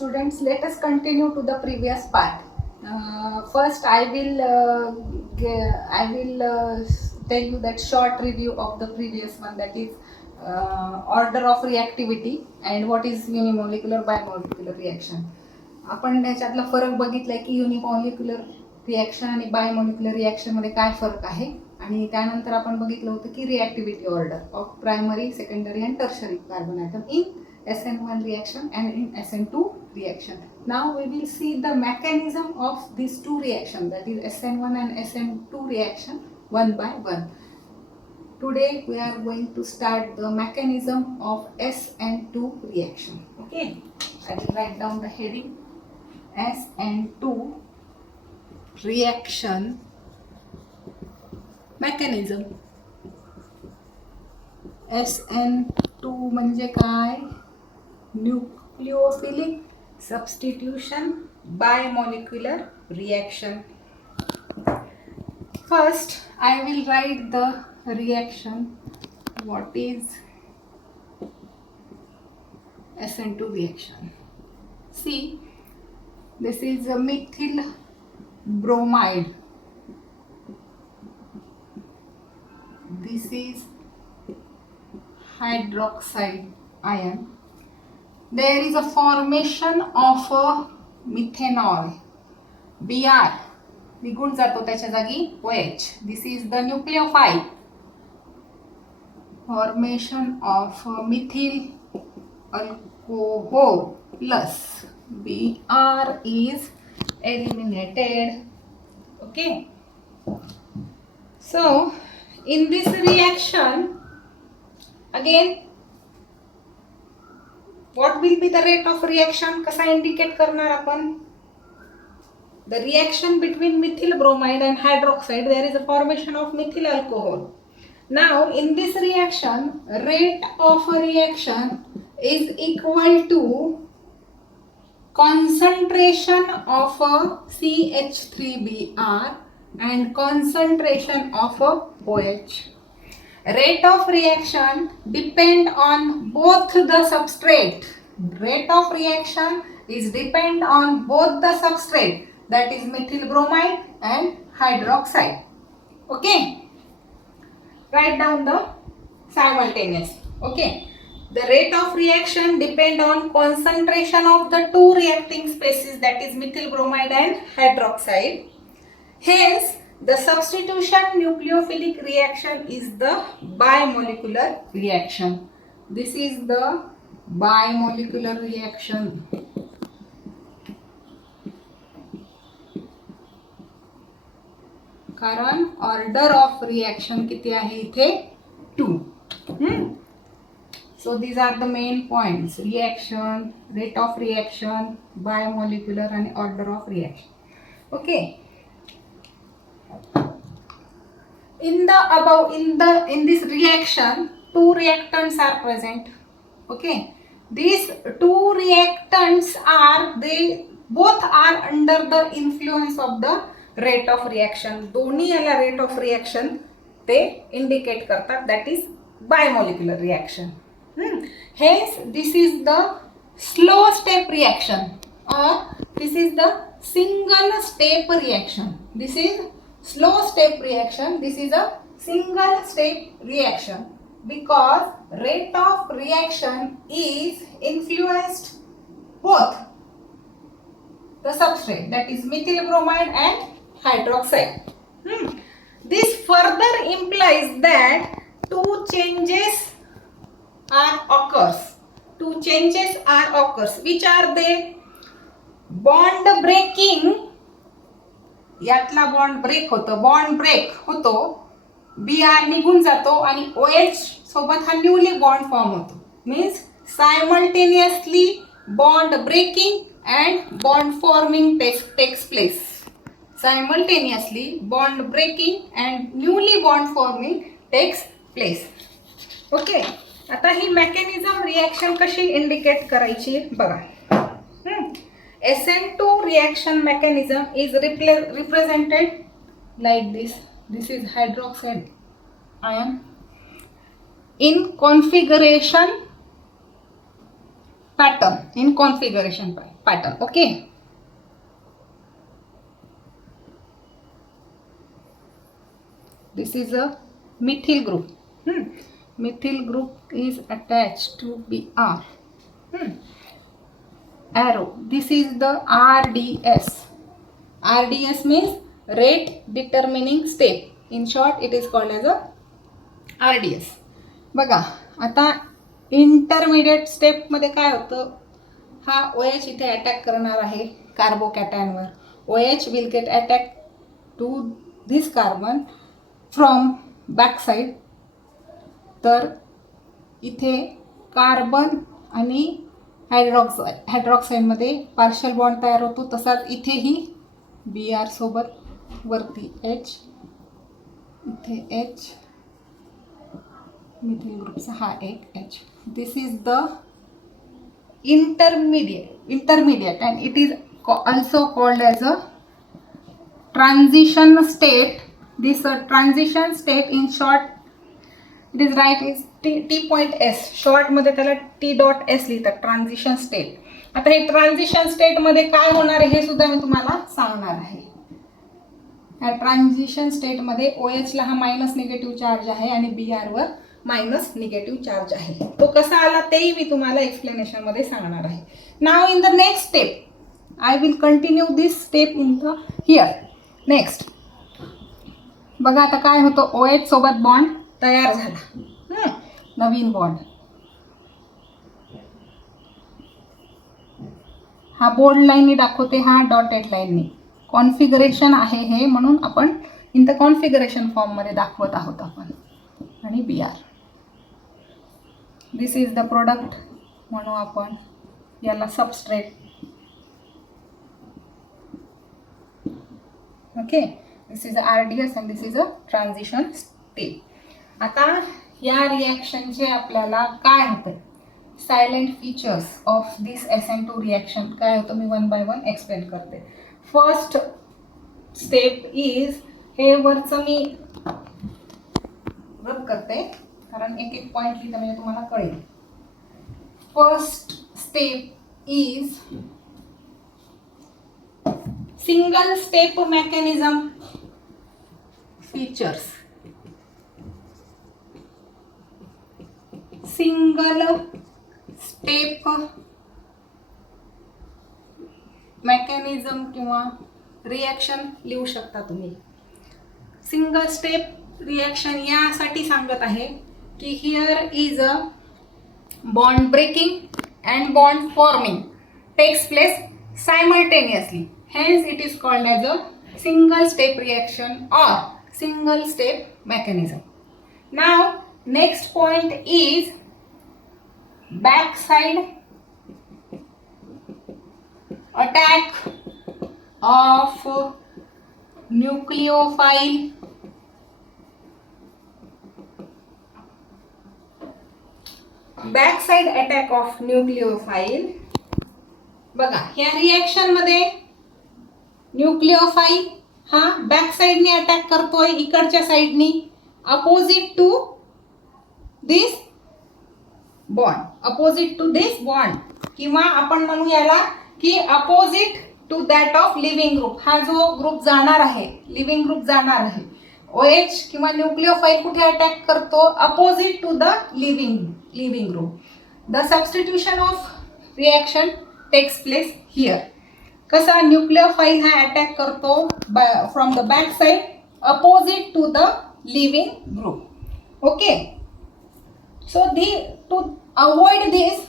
Students, let us continue to the previous part. First, I will tell you that short review of the previous one, that is order of reactivity and what is unimolecular bimolecular reaction. आपण त्याच्यातला फरक बघितलाय की युनिमॉलिक्युलर reaction आणि बायमॉलिक्युलर reaction मध्ये काय फरक आहे, आणि त्यानंतर आपण बघितलं होतं की reactivity order of primary, secondary and tertiary carbon atom in SN1 reaction and in SN2 reaction. Now we will see the mechanism of these two reactions, that is SN1 and SN2 reaction, one by one. Today we are going to start the mechanism of SN2 reaction. Okay, I will write down the heading SN2 reaction mechanism. SN2 म्हणजे काय? Nucleophilic substitution bimolecular reaction. First, I will write the reaction. What is SN2 reaction? See, this is a methyl bromide. This is hydroxide ion. There is a formation of a methanol. Br निघून जातो त्याच्या जागी OH. This is the nucleophile. Formation of methyl alcohol plus Br is eliminated. Okay. So in this reaction, again, what will be the rate of reaction? कसा indicate करणार आपण? The reaction between methyl bromide and hydroxide, there is a formation of methyl alcohol. Now in this reaction, rate of reaction is equal to concentration of a CH3Br and concentration of a OH. Rate of reaction depend on both the substrate. Rate of reaction is depend on both the substrate, that is methyl bromide and hydroxide. Okay, write down the simultaneous. Okay, the rate of reaction depend on concentration of the two reacting species, that is methyl bromide and hydroxide. Hence the substitution nucleophilic reaction is the bimolecular reaction. This is the bimolecular reaction. कारण order of reaction किती आहे इथे? 2. So these are the main points: reaction, rate of reaction, bimolecular and order of reaction. Okay. In this reaction, two reactants are present. Okay, these two reactants both are under the influence of the rate of reaction. दोन्ही याला rate of reaction ते indicate करतात, that is bimolecular reaction. Hence this is the slow step reaction, or this is the single step reaction. This is slow step reaction, this is a single step reaction, because rate of reaction is influenced both the substrate, that is methyl bromide and hydroxide. This further implies that two changes occurs. Which are they? Bond breaking. यातला bond break होतो, Br निघून जातो आणि OH सोबत हा newly bond form होतो. Means simultaneously bond breaking and bond forming takes place. Simultaneously bond breaking and newly bond forming takes place. Okay, आता ही mechanism reaction कशी इंडिकेट करायची बघा. SN2 reaction mechanism is represented like this. This is hydroxide ion in configuration pattern, in configuration pattern. Okay. This is a methyl group. Methyl group is attached to Br. Arrow. This is the RDS. RDS means rate determining step. In short, it is called as a RDS. बघा आता intermediate step मध्ये काय होतं, हा OH इथे attack करणार आहे कार्बोकॅटायनवर. OH will get attack to this carbon from back side. तर इथे कार्बन आणि हायड्रॉक्साईडमध्ये पार्शल बॉन्ड तयार होतो. तसाच इथेही Br सोबत वरती H, इथे H, मिथिल ग्रुपचा हा एक H. This is the intermediate and it is also called as a transition state. This transition state in short it is right is T point S. Short मध्ये त्याला T.S लिहितात transition state. आता हे transition state मध्ये काय होणार आहे हे सुद्धा मी तुम्हाला सांगणार आहे. या ट्रान्झिशन स्टेट मध्ये OH ला हा मायनस निगेटिव्ह चार्ज आहे आणि Br वर मायनस निगेटिव्ह चार्ज आहे. तो कसा आला तेही मी तुम्हाला एक्सप्लेनेशन मध्ये सांगणार आहे. Now in the next step I will continue this step in the here. Next बघा आता काय होतं, OH सोबत बॉन्ड तयार झाला, नवीन बॉन्ड. हा बोल्ड लाईननी दाखवते, हा डॉटेड लाईननी. कॉन्फिगरेशन आहे हे, म्हणून आपण इन द कॉन्फिगरेशन फॉर्म मध्ये दाखवत आहोत आपण. आणि Br this is the product म्हणू आपण याला substrate. Okay, this is RDS and this is a transition state. आता या रिॲक्शनचे आपल्याला काय होतं, silent features of this SN2 reaction काय होतं मी वन बाय वन एक्सप्लेन करते. फर्स्ट स्टेप इज, हे वरचं मी रब करते कारण एक एक पॉइंट लिहितं म्हणजे तुम्हाला कळेल. First step is single step mechanism features. Single step mechanism किंवा रिॲक्शन लिहू शकता तुम्ही. सिंगल स्टेप रिॲक्शन यासाठी सांगत आहे की here is a bond breaking and bond forming takes place simultaneously, hence it is called as a single step reaction or single step mechanism. Now next point is backside attack of nucleophile backside attack of nucleophile. बघा ह्या reaction मध्ये nucleophile हा back साइडने attack करतोय, इकडच्या साइडनी opposite to this bond, opposite to this bond, किंवा आपण म्हणू याला की opposite to that of leaving group. हा जो ग्रुप जाणार आहे, लिव्हिंग ग्रुप जाणार आहे, OH किंवा न्यूक्लिओफाईल कुठे अटॅक करतो, opposite to the leaving group. The substitution of reaction takes place here. कसा न्यूक्लिओफाईल हा अटॅक करतो from the back side opposite to the leaving group. Okay, so to avoid this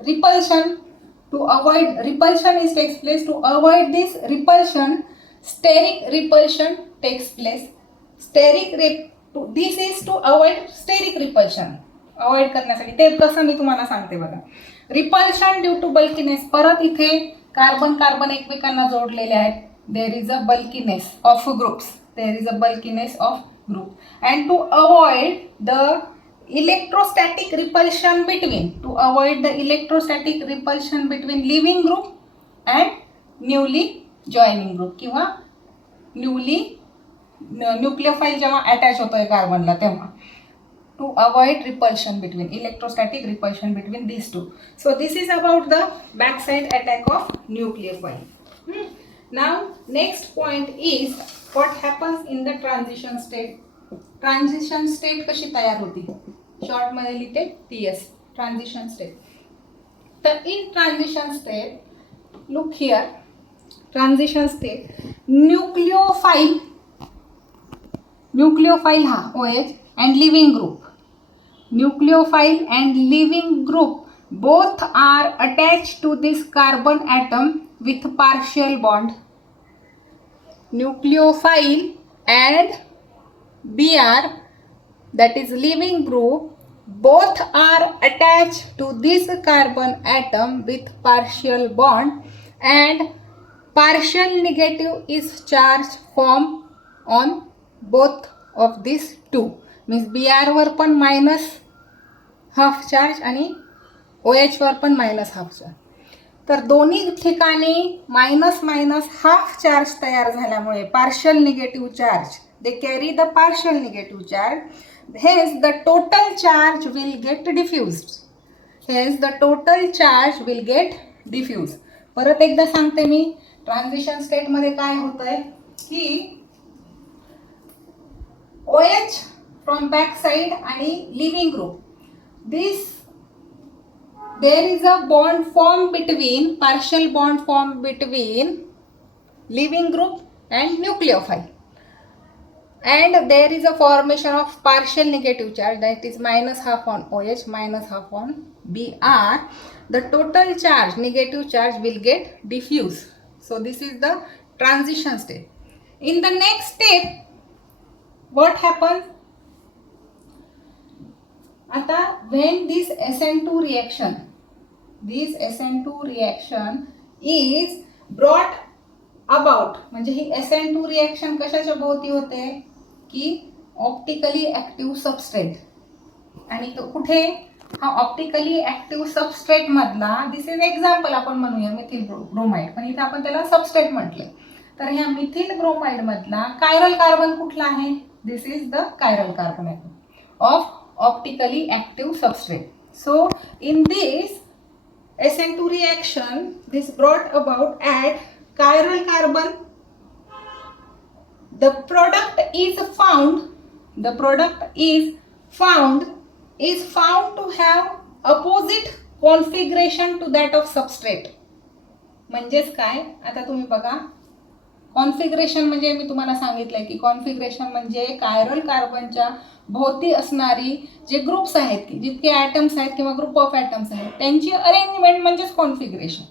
repulsion, takes place. To avoid this repulsion, steric repulsion takes place. This is to avoid steric repulsion. Avoid करण्यासाठी ते कसं मी तुम्हाला सांगते बघा. Repulsion due to bulkiness, परत इथे carbon carbon एकमेकांना जोडलेले आहेत. There is a bulkiness of groups, and to avoid the electrostatic repulsion between living group and newly joining group, किंवा न्यूक्लिओफाईल जेव्हा अटॅच होतोय कार्बनला तेव्हा. to avoid repulsion between electrostatic repulsion between these two. So this is about the backside attack of nucleophile. Now next point is what happens in the transition state. Transition state कशी तयार होती, short मध्ये लिहिते TS, transition state. तर in transition state, look here, transition state, nucleophile हा OH and leaving group, nucleophile and leaving group both are attached to this carbon atom with partial bond. Nucleophile and Br, that is leaving group, both are attached to this carbon atom with partial bond, and partial negative is charge form on both of these two. Means Br वर पण minus half charge आणि OH वर पण minus half charge. तर दोन्ही ठिकाणी minus minus half charge तयार झाल्यामुळे partial negative charge, they carry the partial negative charge, hence the total charge will get diffused. Hence the total charge will get diffuse. परत एकदा सांगते मी, transition स्टेटमध्ये काय होतंय की OH from back side आणि living group, this there is a bond formed between, partial bond formed between living group and nucleophile, and there is a formation of partial negative charge, that is minus half on OH, minus half on Br. The total charge, negative charge, will get diffused. So this is the transition state. In the next step what happens, आता when this SN2 reaction, this SN2 reaction is brought about, म्हणजे ही SN2 reaction कशाच्या भोवती होते की optically active substrate, आणि तो कुठे, हा ऑप्टिकली ऍक्टिव्ह सबस्ट्रेट मधला, दिस इज एक्झाम्पल आपण म्हणूया मिथिल ब्रोमाइड, पण इथे आपण त्याला सबस्ट्रेट म्हटले. तर ह्या मिथिल ब्रोमाइड मधला कायरल कार्बन कुठला आहे, this is the chiral carbon atom of optically active substrate. So in this SN2 reaction, this brought about at chiral carbon, the product is found to have opposite configuration to that of substrate. म्हणजेच काय, आता तुम्ही बघा, configuration म्हणजे मी तुम्हाला सांगितलंय की configuration म्हणजे कायरल कार्बनच्या भोवती असणारी जे ग्रुप्स आहेत, की जितके ॲटम्स आहेत किंवा ग्रुप ऑफ ॲटम्स आहेत त्यांची अरेंजमेंट म्हणजेच कॉन्फिगरेशन.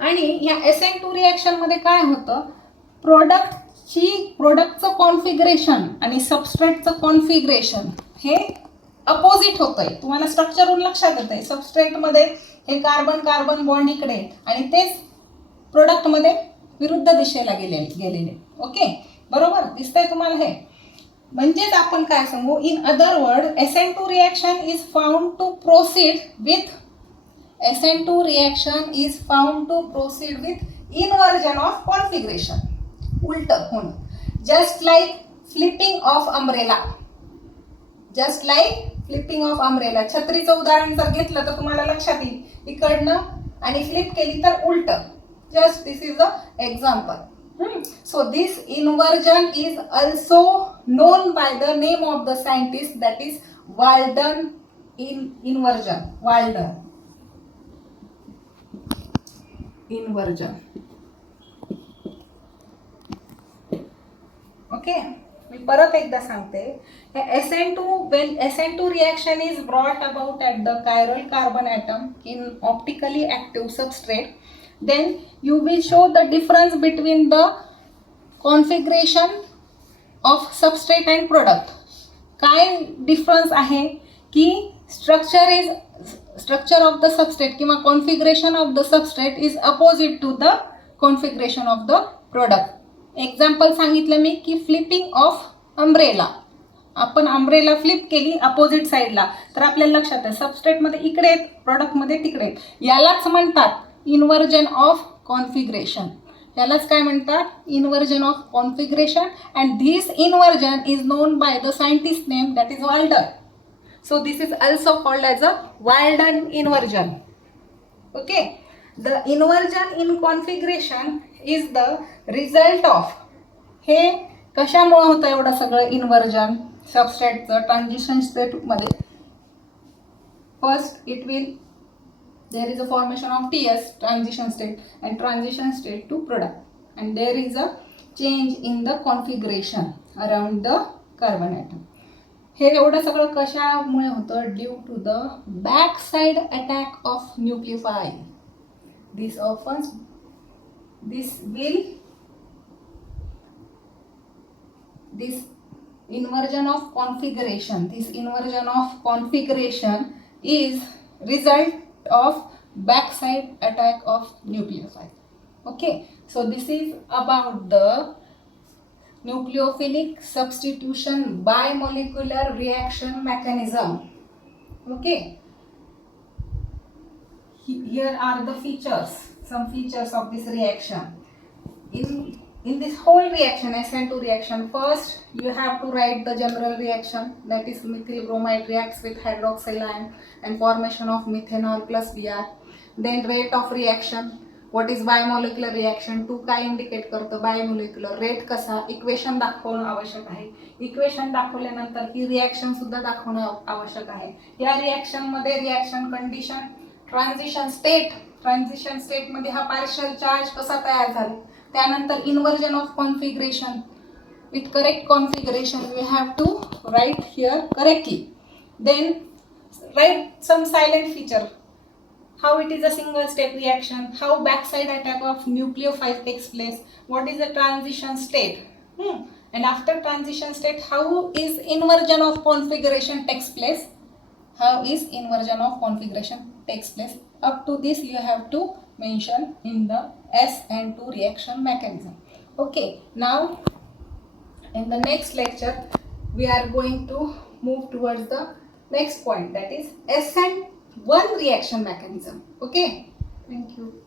आणि या SN2 रिॲक्शन मध्ये काय होतं, प्रोडक्टचं कॉन्फिगरेशन आणि सबस्ट्रेटचं कॉन्फिगरेशन हे अपोजिट होतंय. तुम्हाला स्ट्रक्चरवरून लक्षात येतंय, सबस्ट्रेटमध्ये हे कार्बन कार्बन बॉन्ड इकडे आणि तेच प्रोडक्टमध्ये विरुद्ध दिशेला गेलेले. ओके, बरोबर दिसतंय तुम्हाला हे. म्हणजेच आपण काय सांगू, in other word, SN2 reaction is found to proceed with inversion of configuration, उलट होणं. Just like flipping of umbrella, छत्रीचं उदाहरण जर घेतलं तर तुम्हाला लक्षात येईल, इकडनं आणि फ्लिप केली तर उलट. Just this is the example. So this inversion is also known by the name of the scientist, that is Walden inversion. Okay, मी परत एकदा सांगते, when SN2 reaction is brought about at the chiral carbon atom in optically active substrate, then you will show the difference between the configuration of substrate and product. काय difference आहे की structure of the substrate किंवा configuration of the substrate is opposite to the configuration of the product. Example सांगितलं मी की flipping of umbrella, आपण umbrella flip केली opposite साईडला तर आपल्याला लक्षात आहे सबस्ट्रेटमध्ये इकडे आहेत, प्रॉडक्टमध्ये तिकडे. यालाच म्हणतात इन्वर्जन ऑफ कॉन्फिगरेशन. यालाच काय म्हणतात, inversion of configuration. And this inversion is known by the scientist name that is Walden. So this is also called as a Walden inversion. Okay, the inversion in configuration is the result of, हे कशामुळे होतं एवढं सगळं inversion सबस्ट्रेटचं transition स्टेटमध्ये. First it will there is a formation of TS, transition state, and transition state to product, and there is a change in the configuration around the carbon atom. हे एवढं सगळं कशामुळे होतं, due to the back side attack of nucleophile. this inversion of configuration is result of backside attack of nucleophile. Okay, so this is about the nucleophilic substitution bimolecular reaction mechanism. Okay, here are the features, some features of this reaction. In this whole reaction, SN2 reaction, first you have to write the general reaction, that is methyl bromide reacts with hydroxyl ion and formation of methanol plus Br. Then rate of reaction, what is bimolecular reaction, 2 काय indicate करतं, बायोमोलिक्युलर rate कसा, equation दाखवणं आवश्यक आहे. Equation दाखवल्यानंतर ही reaction सुद्धा दाखवणं आवश्यक आहे. या रिॲक्शन मध्ये रिॲक्शन कंडिशन, ट्रान्झिशन स्टेट मध्ये हा पार्शियल चार्ज कसा तयार झाला, त्यानंतर inversion of configuration. With correct configuration we have to write here correctly. Then write some silent feature, how it is a single step reaction, how backside attack of nucleophile takes place, what is the transition state, and after transition state how is inversion of configuration takes place, up to this you have to mention in the SN2 reaction mechanism. Okay, now in the next lecture we are going to move towards the next point, that is SN1 reaction mechanism. Okay, thank you.